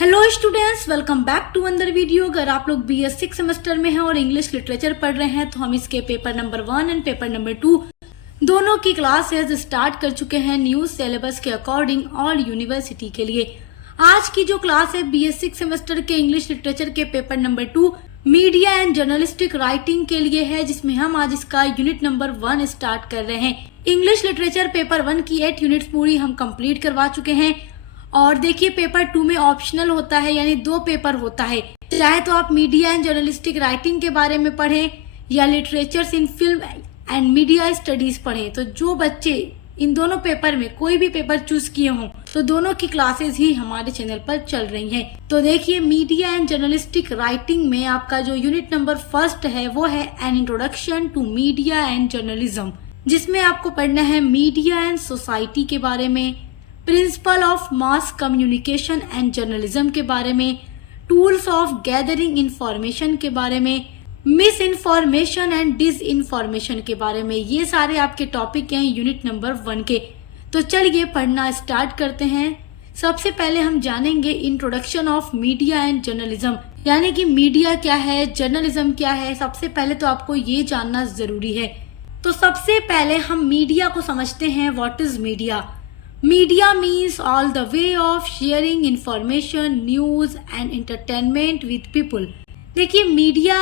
Hello students, welcome back to अंदर video. अगर आप लोग BS 6 सेमेस्टर में हैं और इंग्लिश लिटरेचर पढ़ रहे हैं तो हम इसके paper number 1 and paper number 2 दोनों की क्लासेस स्टार्ट कर चुके हैं न्यू सिलेबस के अकॉर्डिंग ऑल यूनिवर्सिटी के लिए। आज की जो क्लास है BS 6 सेमेस्टर के इंग्लिश लिटरेचर के paper number 2 media and journalistic writing के लिए है, जिसमें हम आज इसका यूनिट नंबर 1 स्टार्ट कर रहे हैं। इंग्लिश लिटरेचर पेपर 1 की 8 यूनिट्स पूरी हम कंप्लीट करवा चुके हैं। और देखिए, पेपर 2 में ऑप्शनल होता है, यानी 2 पेपर होता है। चाहे तो आप मीडिया एंड जर्नलिस्टिक राइटिंग के बारे में पढ़ें या literatures in film and media studies पढ़ें। तो जो बच्चे इन दोनों पेपर में कोई भी पेपर चूज किए हों तो दोनों की क्लासेस ही हमारे चैनल पर चल रही हैं। तो देखिए, मीडिया एंड जर्नलिस्टिक राइटिंग में आपका जो यूनिट नंबर 1 है वो है an introduction to media and journalism, जिसमें आपको पढ़ना है मीडिया एंड सोसाइटी के बारे में, principal of mass communication and journalism के बारे में, टूल्स ऑफ गैदरिंग इंफॉर्मेशन के बारे में, misinformation and disinformation के बारे में। ये सारे आपके टॉपिक हैं यूनिट नंबर 1 के। तो चलिए पढ़ना स्टार्ट करते हैं। सबसे पहले हम जानेंगे introduction of media and journalism, यानी कि मीडिया क्या है, जर्नलिज्म क्या है। सबसे पहले तो आपको ये जानना जरूरी है। तो सबसे पहले हम मीडिया को समझते हैं। What is media? Media means all the way of sharing information, news and entertainment with people। देखिए, मीडिया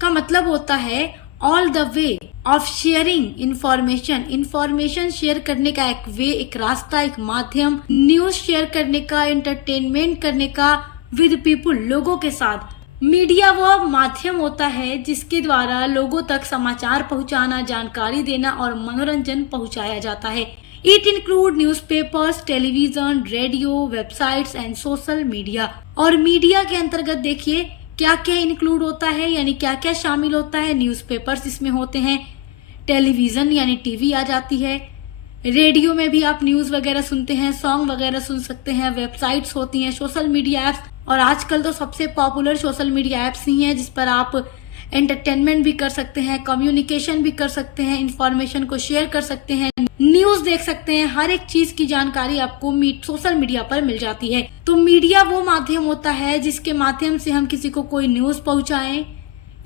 का मतलब होता है all the way of sharing information, information share करने का एक वे, एक रास्ता, एक माध्यम, न्यूज शेयर करने का, एंटरटेनमेंट करने का with people, लोगों के साथ। मीडिया वो माध्यम होता है जिसके द्वारा लोगों तक समाचार पहुंचाना, जानकारी देना और मनोरंजन पहुंचाया जाता है। It include newspapers, television, radio, websites and social media. और मीडिया के अंतर्गत देखिए क्या क्या इंक्लूड होता है, यानी क्या क्या शामिल होता है। न्यूज़पेपर्स इसमें होते हैं, टेलीविजन यानी टीवी आ जाती है, रेडियो में भी आप न्यूज वगैरह सुनते हैं, सॉन्ग वगैरह सुन सकते हैं, वेबसाइट्स होती हैं, सोशल मीडिया एप्स। और आजकल तो सबसे पॉपुलर सोशल मीडिया एप्स ही हैं जिस पर आप एंटरटेनमेंट भी कर सकते हैं, कम्युनिकेशन भी कर सकते हैं, इंफॉर्मेशन को शेयर कर सकते हैं, न्यूज देख सकते हैं। हर एक चीज की जानकारी आपको सोशल मीडिया पर मिल जाती है। तो मीडिया वो माध्यम होता है जिसके माध्यम से हम किसी को कोई न्यूज पहुंचाएं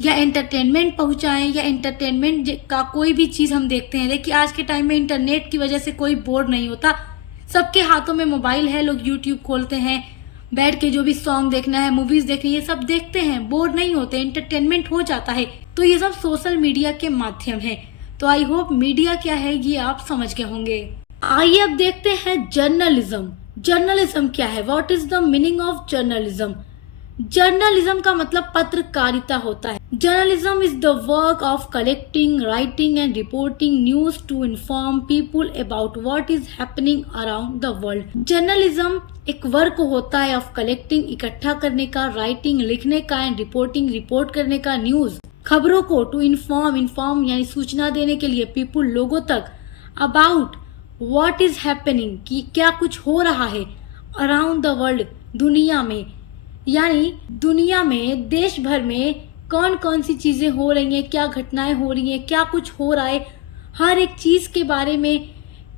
या एंटरटेनमेंट पहुंचाएं, या एंटरटेनमेंट का कोई भी चीज हम देखते हैं। देखिए, आज के टाइम में इंटरनेट की वजह से कोई बोर नहीं होता, सबके हाथों में मोबाइल है, लोग यूट्यूब खोलते हैं, बैठ के जो भी सॉन्ग देखना है, मूवीज देखनी है, सब देखते हैं, बोर नहीं होते, एंटरटेनमेंट हो जाता है। तो ये सब सोशल मीडिया के माध्यम है। तो आई होप मीडिया क्या है ये आप समझ गए होंगे। आइए अब देखते हैं जर्नलिज्म। जर्नलिज्म क्या है? What is the meaning of journalism? Journalism का मतलब पत्रकारिता होता है। Journalism is the work of collecting, writing and reporting news to inform people about what is happening around the world. Journalism एक वर्क होता है ऑफ कलेक्टिंग, इकट्ठा करने का, राइटिंग लिखने का, एंड रिपोर्टिंग रिपोर्ट करने का, न्यूज खबरों को, टू इन्फॉर्म यानी सूचना देने के लिए, पीपुल लोगों तक, अबाउट व्हाट इज हैपनिंग कि क्या कुछ हो रहा है, अराउंड द वर्ल्ड दुनिया में, यानी दुनिया में, देश भर में कौन कौन सी चीजें हो रही हैं, क्या घटनाएं हो रही हैं, क्या कुछ हो रहा है, हर एक चीज के बारे में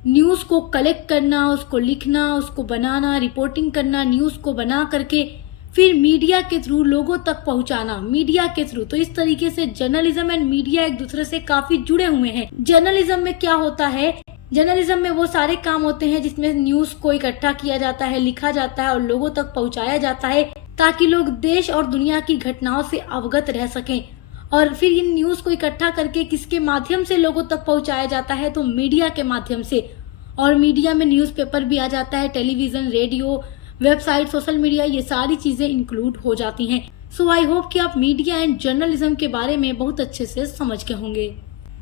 न्यूज को कलेक्ट करना, उसको लिखना, उसको बनाना, रिपोर्टिंग करना, न्यूज को बना करके फिर मीडिया के थ्रू लोगों तक पहुंचाना, मीडिया के थ्रू। तो इस तरीके से जर्नलिज्म एंड मीडिया एक दूसरे से काफी जुड़े हुए हैं। जर्नलिज्म में क्या होता है? जर्नलिज्म में वो सारे काम होते हैं जिसमें न्यूज को इकट्ठा किया जाता है, लिखा जाता है और लोगों तक पहुंचाया जाता है, ताकि लोग देश और दुनिया की घटनाओं से अवगत रह सकें। और फिर इन न्यूज को इकट्ठा करके किसके माध्यम से लोगों तक पहुंचाया जाता है? तो मीडिया के माध्यम से। और मीडिया में न्यूज़पेपर भी आ जाता है, television, radio, website, social media, ये सारी चीजें इंक्लूड हो जाती हैं। सो आई होप कि आप मीडिया एंड जर्नलिज्म के बारे में बहुत अच्छे से समझ गए होंगे।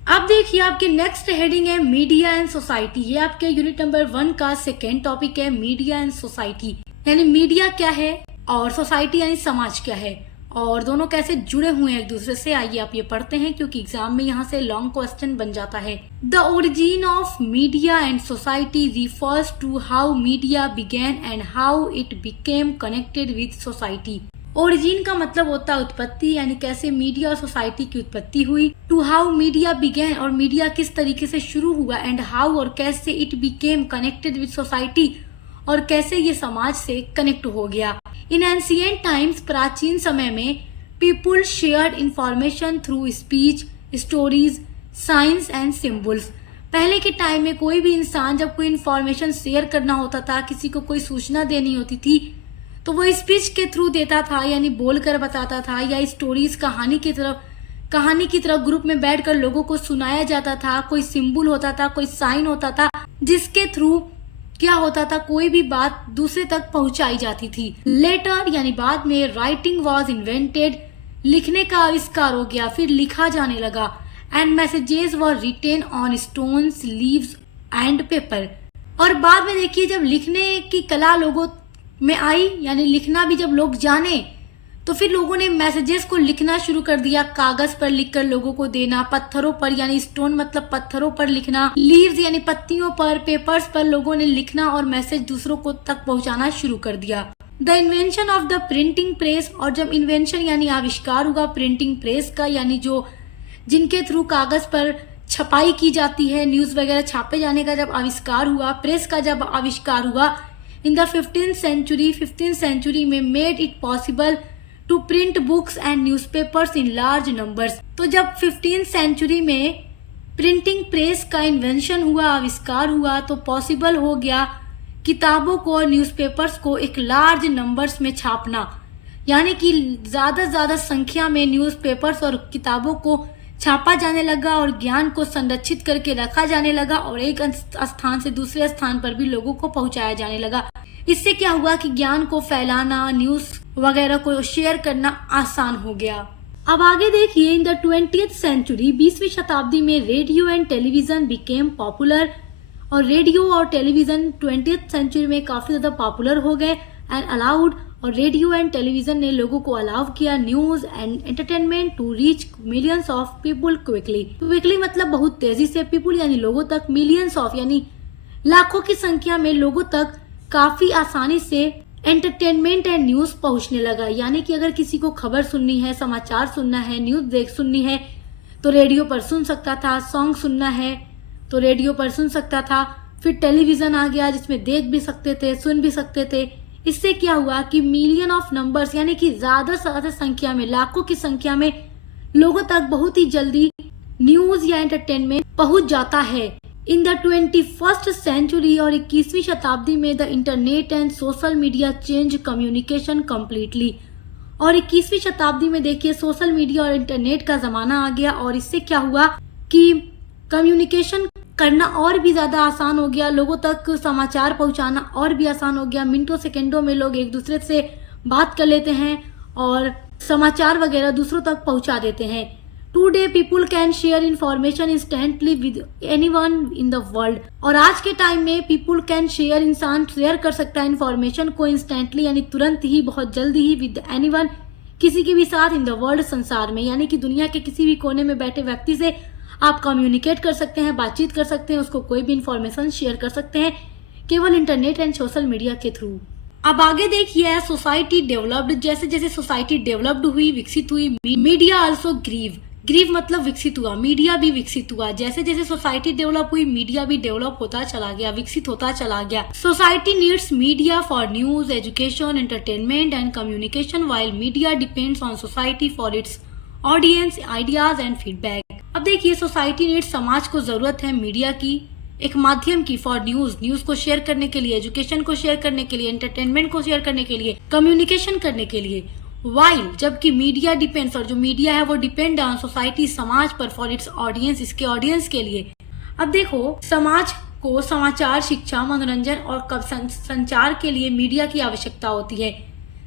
अब देखिए, आपके नेक्स्ट हेडिंग है मीडिया एंड सोसाइटी। ये आपके यूनिट नंबर 1 का सेकेंड टॉपिक है, मीडिया एंड सोसाइटी। यानी मीडिया क्या है और सोसाइटी यानी समाज क्या है, और दोनों कैसे जुड़े हुए हैं एक दूसरे से। आइए आप ये पढ़ते हैं, क्योंकि एग्जाम में यहाँ से लॉन्ग क्वेश्चन बन जाता है। The origin of media and society refers to how media began and how it became connected with society. Origin का मतलब होता है उत्पत्ति, यानी कैसे मीडिया और सोसाइटी की उत्पत्ति हुई। टू हाउ मीडिया बिगेन, और मीडिया किस तरीके से शुरू हुआ, एंड हाउ और कैसे it became connected with society, और कैसे ये समाज से कनेक्ट हो गया। इन एंशिएंट टाइम्स, प्राचीन समय में, people shared information through speech, stories, science and symbols. पहले के टाइम में कोई भी इंसान जब कोई इंफॉर्मेशन शेयर करना होता था, किसी को कोई सूचना देनी होती थी, तो वो स्पीच के थ्रू देता था, यानी बोलकर बताता था, या स्टोरीज कहानी की तरह ग्रुप में बैठकर लोगों को सुनाया जाता था। कोई सिंबल होता था, कोई साइन होता था, जिसके थ्रू क्या होता था, कोई भी बात दूसरे तक पहुंचाई जाती थी। लेटर यानी बाद में, राइटिंग वॉज इन्वेंटेड, लिखने का आविष्कार हो गया, फिर लिखा जाने लगा। And messages were written on stones, leaves and paper. और बाद में देखिए जब लिखने की कला लोगों में आई, यानी लिखना भी जब लोग जाने, तो फिर लोगों ने मैसेजेस को लिखना शुरू कर दिया, कागज पर लिखकर लोगों को देना, पत्थरों पर, यानी स्टोन मतलब पत्थरों पर लिखना, लीव्स यानी पत्तियों पर, पेपर्स पर लोगों ने लिखना और मैसेज दूसरों को तक पहुंचाना शुरू कर दिया। The invention of the printing press, और जब इन्वेंशन यानी आविष्कार हुआ प्रिंटिंग प्रेस का, यानी जिनके थ्रू कागज पर छपाई की जाती है, न्यूज वगैरह छापे जाने का जब आविष्कार हुआ, प्रेस का जब आविष्कार हुआ इन द 15th सेंचुरी में, made it possible to print books and newspapers in large numbers. तो जब 15th सेंचुरी में प्रिंटिंग प्रेस का इन्वेंशन हुआ, आविष्कार हुआ, तो पॉसिबल हो गया किताबों को और न्यूज़पेपर्स को एक लार्ज नंबर्स में छापना, यानी कि ज्यादा संख्या में न्यूज़पेपर्स और किताबों को छापा जाने लगा और ज्ञान को संरक्षित करके रखा जाने लगा और एक स्थान से दूसरे स्थान पर भी लोगों को पहुंचाया जाने लगा। इससे क्या हुआ कि ज्ञान को फैलाना, न्यूज वगैरह को शेयर करना आसान हो गया। अब आगे देखिए, इन द 20th सेंचुरी, 20वीं शताब्दी में, radio and television became popular, और रेडियो और टेलीविजन 20th सेंचुरी में काफी ज्यादा पॉपुलर हो गए एंड अलाउड, और रेडियो एंड टेलीविजन ने लोगों को अलाउ किया news and entertainment to reach millions of people quickly मतलब बहुत तेजी से, पीपुल यानी लोगों तक, मिलियंस ऑफ यानी लाखों की संख्या में लोगों तक काफी आसानी से एंटरटेनमेंट एंड न्यूज पहुंचने लगा। यानी कि अगर किसी को खबर सुननी है, समाचार सुनना है, न्यूज सुननी है, तो रेडियो पर सुन सकता था, सॉन्ग सुनना है तो रेडियो पर सुन सकता था, फिर टेलीविजन आ गया जिसमें देख भी सकते थे, सुन भी सकते थे। इससे क्या हुआ कि मिलियन ऑफ नंबर्स यानी कि ज्यादा से ज्यादा संख्या में, लाखों की संख्या में लोगों तक बहुत ही जल्दी न्यूज या एंटरटेनमेंट पहुंच जाता है। इन द 21st सेंचुरी और 21वीं शताब्दी में, the internet and social media change communication completely. और 21वीं शताब्दी में देखिए सोशल मीडिया और इंटरनेट का जमाना आ गया और इससे क्या हुआ कि कम्युनिकेशन करना और भी ज्यादा आसान हो गया, लोगों तक समाचार पहुंचाना और भी आसान हो गया। मिनटों सेकंडों में लोग एक दूसरे से बात कर लेते हैं और समाचार वगैरह दूसरों तक पहुंचा देते हैं। Today people can share information instantly with anyone in the world. और आज के टाइम में पीपुल कैन शेयर, इंसान शेयर कर सकता है इंफॉर्मेशन को इंस्टेंटली यानी तुरंत ही, बहुत जल्दी ही, विद एनीवन किसी के भी साथ, इन द वर्ल्ड संसार में, यानी कि दुनिया के किसी भी कोने में बैठे व्यक्ति से आप कम्युनिकेट कर सकते हैं, बातचीत कर सकते हैं, उसको कोई भी इंफॉर्मेशन शेयर कर सकते हैं केवल इंटरनेट एंड सोशल मीडिया के थ्रू। अब आगे देखिए, सोसाइटी डेवलप्ड, जैसे जैसे सोसाइटी डेवलप्ड हुई, विकसित हुई, मीडिया आल्सो ग्रीव मतलब विकसित हुआ, मीडिया भी विकसित हुआ। जैसे जैसे सोसाइटी डेवलप हुई, मीडिया भी डेवलप होता चला गया, विकसित होता चला गया। Society needs media for news, education, entertainment and communication, while media depends on society for its audience, ideas and feedback. अब देखिए, सोसाइटी नीड्स, समाज को जरूरत है मीडिया की, एक माध्यम की, फॉर न्यूज को शेयर करने के लिए, एजुकेशन को शेयर करने के लिए, एंटरटेनमेंट को शेयर करने के लिए, कम्युनिकेशन करने के लिए। वाइल जबकि मीडिया डिपेंड्स, और जो मीडिया है वो डिपेंड ऑन सोसाइटी, समाज पर, फॉर इट्स ऑडियंस, इसके ऑडियंस के लिए। अब देखो, समाज को समाचार, शिक्षा, मनोरंजन और संचार के लिए मीडिया की आवश्यकता होती है,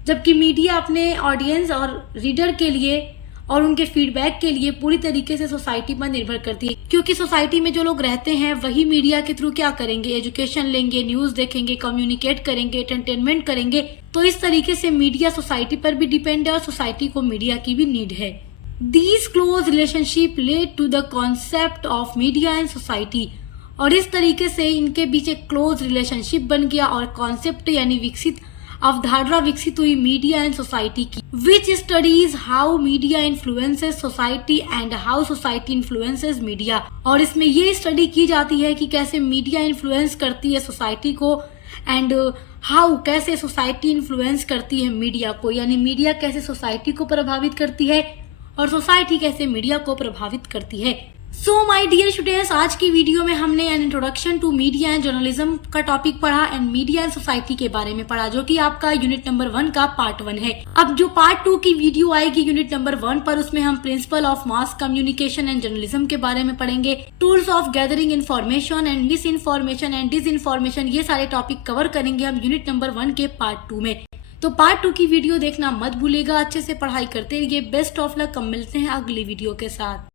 जबकि मीडिया अपने ऑडियंस और रीडर के लिए और उनके फीडबैक के लिए पूरी तरीके से सोसाइटी पर निर्भर करती है, क्योंकि सोसाइटी में जो लोग रहते हैं वही मीडिया के थ्रू क्या करेंगे, एजुकेशन लेंगे, न्यूज देखेंगे, कम्युनिकेट करेंगे, एंटरटेनमेंट करेंगे। तो इस तरीके से मीडिया सोसाइटी पर भी डिपेंड है और सोसाइटी को मीडिया की भी नीड है। These close relationship led to the concept of media and society. और इस तरीके से इनके बीच एक क्लोज रिलेशनशिप बन गया और कॉन्सेप्ट यानी विकसित अवधारणा विकसित हुई मीडिया एंड सोसाइटी की, which studies how media influences society and how society influences media. और इसमें ये स्टडी की जाती है कि कैसे मीडिया इन्फ्लुएंस करती है सोसाइटी को एंड हाउ कैसे सोसाइटी इन्फ्लुएंस करती है मीडिया को, यानी मीडिया कैसे सोसाइटी को प्रभावित करती है और सोसाइटी कैसे मीडिया को प्रभावित करती है। सो माय डियर स्टूडेंट्स, आज की वीडियो में हमने an introduction to media and journalism का टॉपिक पढ़ा एंड मीडिया एंड सोसाइटी के बारे में पढ़ा, जो कि आपका यूनिट नंबर 1 का पार्ट 1 है। अब जो पार्ट 2 की वीडियो आएगी यूनिट नंबर 1 पर, उसमें हम principle of mass communication and journalism के बारे में पढ़ेंगे, tools of gathering information and misinformation and disinformation, ये सारे टॉपिक कवर करेंगे हम यूनिट नंबर 1 के पार्ट 2 में। तो पार्ट 2 की वीडियो देखना मत भूलिएगा, अच्छे से पढ़ाई करते रहिए। बेस्ट ऑफ लक, हम मिलते हैं अगली वीडियो के साथ।